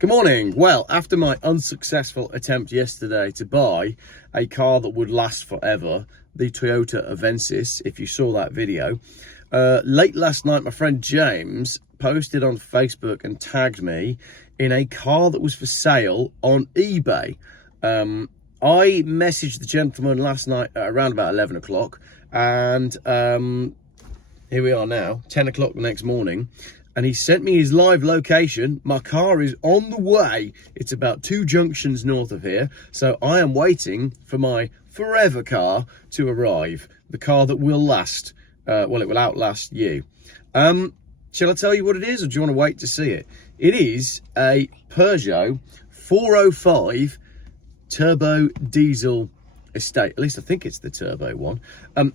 Good morning. Well, after my unsuccessful attempt yesterday to buy a car that would last forever, the Toyota Avensis, if you saw that video, late last night my friend James posted on Facebook and tagged me in a car that was for sale on eBay. I messaged the gentleman last night at around about 11 o'clock, and here we are now, 10 o'clock the next morning. And he sent me his live location. My car is on the way. It's about 2 junctions north of here. So I am waiting for my forever car to arrive. The car that will last. Well, it will outlast you. Shall I tell you what it is, or do you want to wait to see it? It is a Peugeot 405 turbo diesel estate. At least I think it's the turbo one.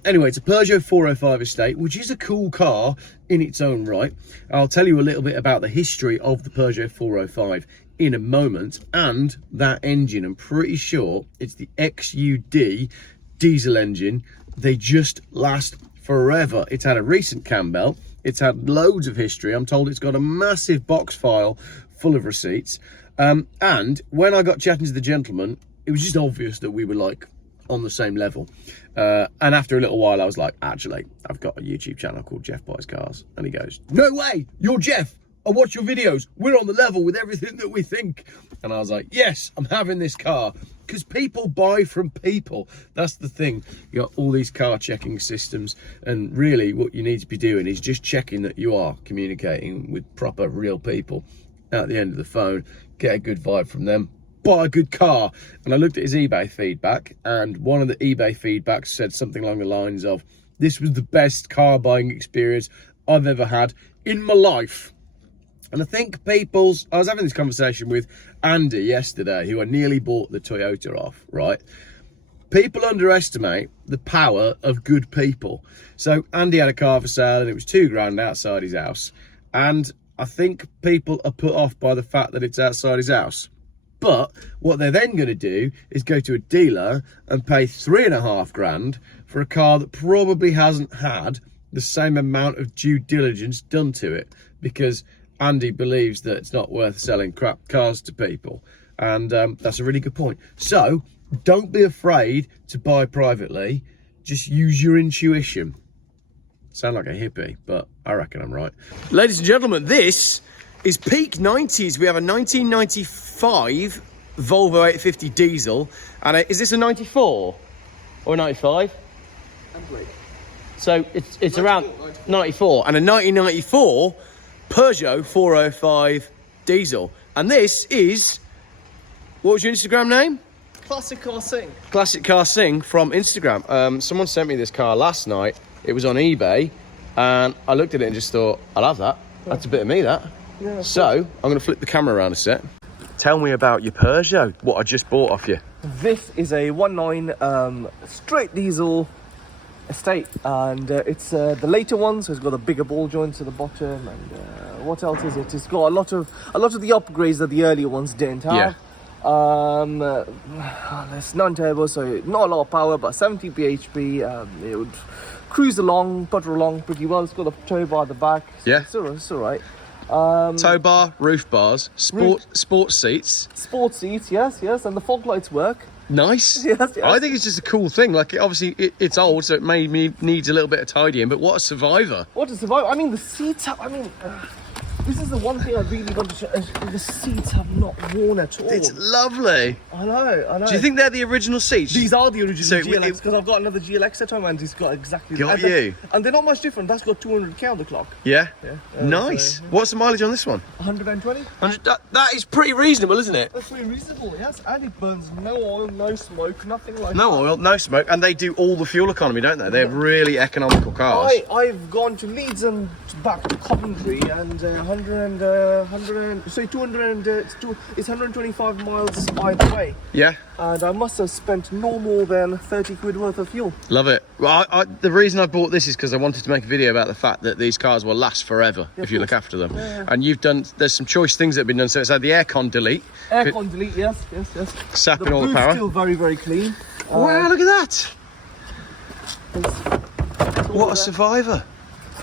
Anyway, it's a Peugeot 405 estate, which is a cool car in its own right. I'll tell you a little bit about the history of the Peugeot 405 in a moment, and that engine. I'm pretty sure it's the XUD diesel engine. They just last forever. It's had a recent cam belt. It's had loads of history. I'm told it's got a massive box file full of receipts. And when I got chatting to the gentleman, it was just obvious that we were like on the same level. And after a little while, I was like, actually, I've got a YouTube channel called Geoff Buys Cars. And he goes, no way, you're Geoff. I watch your videos. We're on the level with everything that we think. And I was like, yes, I'm having this car. Because people buy from people. That's the thing. You got all these car checking systems. And really what you need to be doing is just checking that you are communicating with proper real people. At the end of the phone, get a good vibe from them. Buy a good car. And I looked at his eBay feedback, and one of the eBay feedbacks said something along the lines of, this was the best car buying experience I've ever had in my life. And I think I was having this conversation with Andy yesterday, who I nearly bought the Toyota off, right? People underestimate the power of good people. So Andy had a car for sale and it was $2,000 outside his house. And I think people are put off by the fact that it's outside his house. But what they're then going to do is go to a dealer and pay $3,500 for a car that probably hasn't had the same amount of due diligence done to it, because Andy believes that it's not worth selling crap cars to people. And that's a really good point. So don't be afraid to buy privately. Just use your intuition. Sound like a hippie, but I reckon I'm right. Ladies and gentlemen, this is peak 90s. We have a 1995 Volvo 850 diesel. And is this a 94 or a 95? So it's 94, around 94. And a 1994 Peugeot 405 diesel. And this is, what was your Instagram name? Classic Car Sing. Classic Car Sing from Instagram. Someone sent me this car last night. It was on eBay. And I looked at it and just thought, I'll have that. That's a bit of me, that. Yeah, so I'm going to flip the camera around a sec. Tell me about your Peugeot, what I just bought off you. This is a 1.9 straight diesel estate, and it's the later one, so it's got a bigger ball joints at the bottom. And what else is it? It's got a lot of the upgrades that the earlier ones didn't have. Yeah. There's non-turbo, so not a lot of power, but 70 bhp. It would cruise along, putter along pretty well. It's got a tow bar at the back. So yeah, it's all right. Tow bar, roof bars, sports seats. Sports seats, yes, and the fog lights work. Nice. Yes. I think it's just a cool thing. Like, it's old, so it needs a little bit of tidying, but what a survivor. What a survivor. I mean, the seats have, this is the one thing I really want to show. The seats have not worn at all. It's lovely. I know. Do you think they're the original seats? These are the original GLX, because I've got another GLX at home and it's got exactly that. And they're not much different. That's got 200k on the clock. Yeah? Nice. So, yeah. What's the mileage on this one? 120. That is pretty reasonable, isn't it? That's pretty reasonable, yes. And it burns no oil, no smoke, nothing like that. No oil, no smoke. And they do all the fuel economy, don't they? They're really economical cars. I've gone to Leeds and back to Coventry, and 125 miles either way. Yeah. And I must have spent no more than 30 quid worth of fuel. Love it. Well, the reason I bought this is because I wanted to make a video about the fact that these cars will last forever if you look after them. Yeah. And there's some choice things that have been done. So it's had the aircon delete. Aircon delete, yes. Sapping all the power. Still very, very clean. Wow, look at that. What a survivor.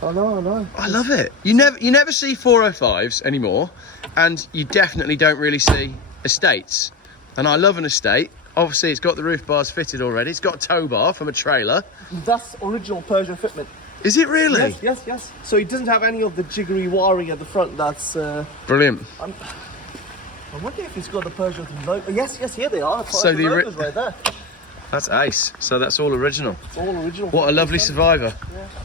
I know. I love it. You never see 405s anymore, and you definitely don't really see estates. And I love an estate. Obviously, it's got the roof bars fitted already. It's got a tow bar from a trailer. That's original Peugeot fitment. Is it really? Yes. So it doesn't have any of the jiggery wiring at the front. That's brilliant. I wonder if it's got the Peugeot logo. Yes, here they are. So the logo's right there. That's ace. So that's all original. It's all original. What a lovely survivor.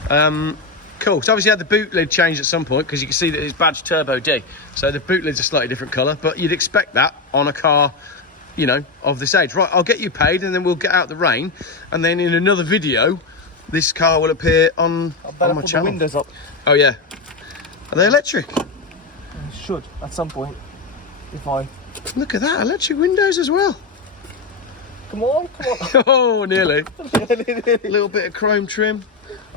Yeah. Cool. So obviously had the boot lid changed at some point because you can see that it's badged Turbo D. So the boot lid's a slightly different colour, but you'd expect that on a car, you know, of this age. Right, I'll get you paid and then we'll get out the rain. And then in another video, this car will appear on my put channel. The windows up. Oh yeah. Are they electric? It should at some point. If I look at that, electric windows as well. Come on. Oh, nearly. A little bit of chrome trim.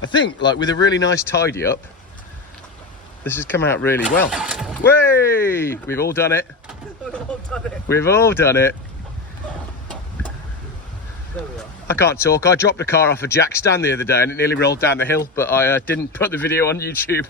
I think, like, with a really nice tidy up, this has come out really well. Way! We've all done it. We've all done it. There we are. I can't talk. I dropped a car off a jack stand the other day and it nearly rolled down the hill, but I didn't put the video on YouTube.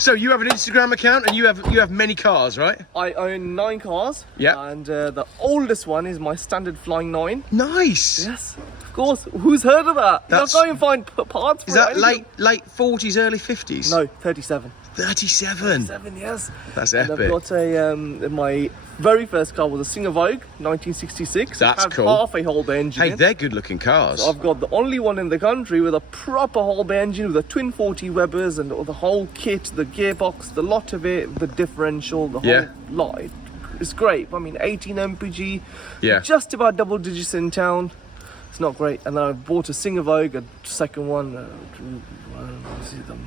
So you have an Instagram account and you have many cars, right? I own 9 cars. Yeah. And the oldest one is my standard Flying 9. Nice. Yes, of course. Who's heard of that? That's... You can't even find parts for it. Is that late 40s, early 50s? No, 37. 37. 37, yes. That's and epic. I've got a my very first car was a Singer Vogue, 1966. That's it had cool. half a whole bay engine. Hey, they're good looking cars. So I've got the only one in the country with a proper whole bay engine with a twin 40 Webers and the whole kit, the gearbox, the lot of it, the differential, the whole lot. It's great. I mean, 18 mpg, just about double digits in town. It's not great. And then I bought a Singer Vogue, a second one.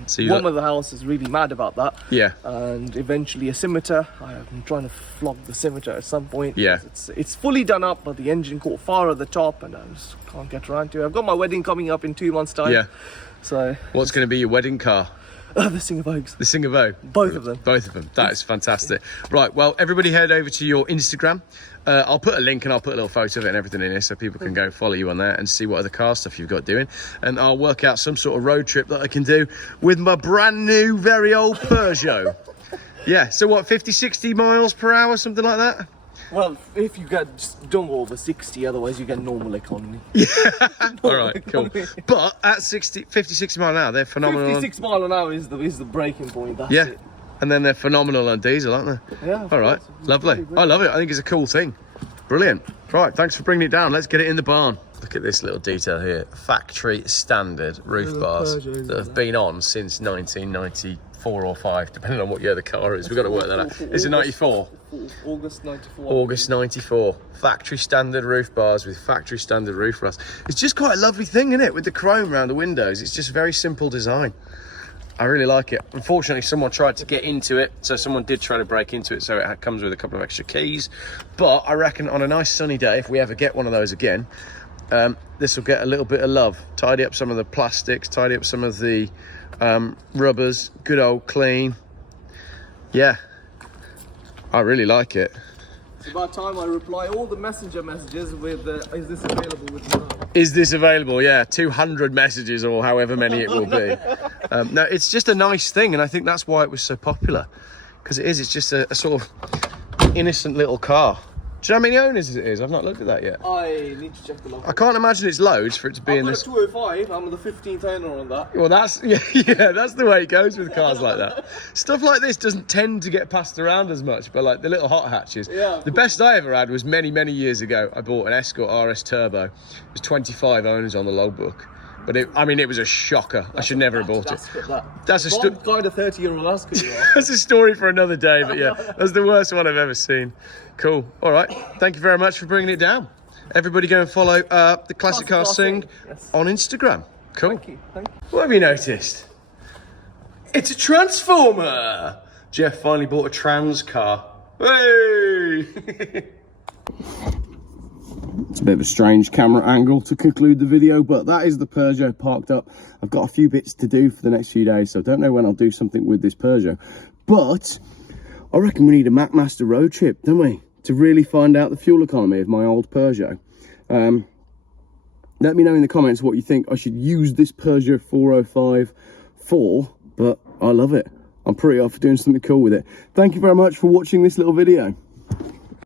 So one of the house is really mad about that. Yeah. And eventually a Scimitar. I'm trying to flog the Scimitar at some point. Yeah. It's fully done up, but the engine caught fire at the top, and I just can't get around to it. I've got my wedding coming up in 2 months' time. Yeah. So. What's going to be your wedding car? The Singer Vogues. The Singer Vogue? Both of them. Both of them. That is fantastic. Right, well, everybody head over to your Instagram. I'll put a link and I'll put a little photo of it and everything in here so people can go follow you on there and see what other car stuff you've got doing. And I'll work out some sort of road trip that I can do with my brand new, very old Peugeot. Yeah, so what, 50, 60 miles per hour, something like that? Well, if you don't go over 60, otherwise you get normal economy. Yeah. All right, cool. But at 50, 60 mile an hour, they're phenomenal. 56 mile an hour is the breaking point. That's it. And then they're phenomenal on diesel, aren't they? Yeah. All right, lovely. I love it. I think it's a cool thing. Brilliant. Right, thanks for bringing it down. Let's get it in the barn. Look at this little detail here. Factory standard roof bars that have been on since 1994 or 5, depending on what year the car is. We've got to work that out. Is it 94? August 94. August 94. Factory standard roof bars with factory standard roof rust. It's just quite a lovely thing, isn't it? With the chrome around the windows. It's just very simple design. I really like it. Unfortunately, someone tried to get into it, so someone did try to break into it, so it comes with a couple of extra keys. But I reckon on a nice sunny day, if we ever get one of those again, this will get a little bit of love. Tidy up some of the plastics, tidy up some of the rubbers, good old clean. Yeah, I really like it. It's about time I reply all the messenger messages with, is this available with me? Is this available? Yeah, 200 messages or however many it will be. No, it's just a nice thing, and I think that's why it was so popular. Because it's just a sort of innocent little car. Do you know how many owners it is? I've not looked at that yet. I need to check the log. I can't imagine it's loads for it to be in this. I've got a 205, I'm the 15th owner on that. Well, that's that's the way it goes with cars like that. Stuff like this doesn't tend to get passed around as much, but like the little hot hatches. Yeah, the best I ever had was many years ago. I bought an Escort RS Turbo. It was 25 owners on the logbook. But it was a shocker. I should never have bought it. That's a kind of 30-year-old Escort. That's a story for another day, but yeah, that's the worst one I've ever seen. Cool. All right. Thank you very much for bringing it down. Everybody go and follow the Classic Car Sing on Instagram. Cool. Thank you. What have you noticed? It's a transformer. Geoff finally bought a trans car. Hey! It's a bit of a strange camera angle to conclude the video, but that is the Peugeot parked up. I've got a few bits to do for the next few days, so I don't know when I'll do something with this Peugeot. But I reckon we need a MacMaster road trip, don't we? To really find out the fuel economy of my old Peugeot. Let me know in the comments what you think I should use this Peugeot 405 for but I love it. I'm pretty up for doing something cool with it. Thank you very much for watching this little video.